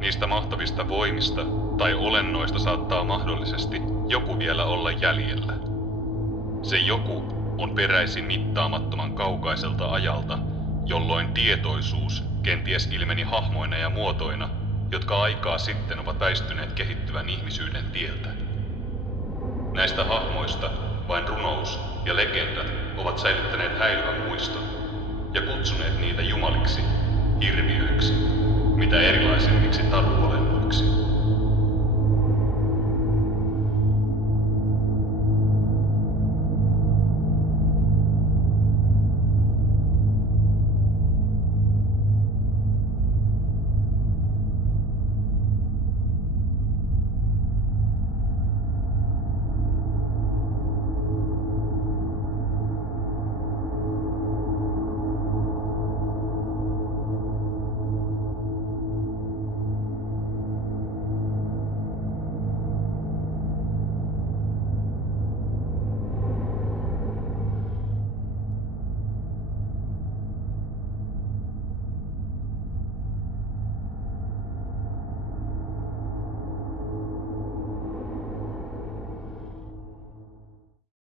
Niistä mahtavista voimista tai olennoista saattaa mahdollisesti joku vielä olla jäljellä. Se joku on peräisin mittaamattoman kaukaiselta ajalta, jolloin tietoisuus kenties ilmeni hahmoina ja muotoina, jotka aikaa sitten ovat väistyneet kehittyvän ihmisyyden tieltä. Näistä hahmoista vain runous ja legendat ovat säilyttäneet häilyvän muiston ja kutsuneet niitä jumaliksi, hirviöiksi, mitä erilaisimmiksi taruolennoiksi.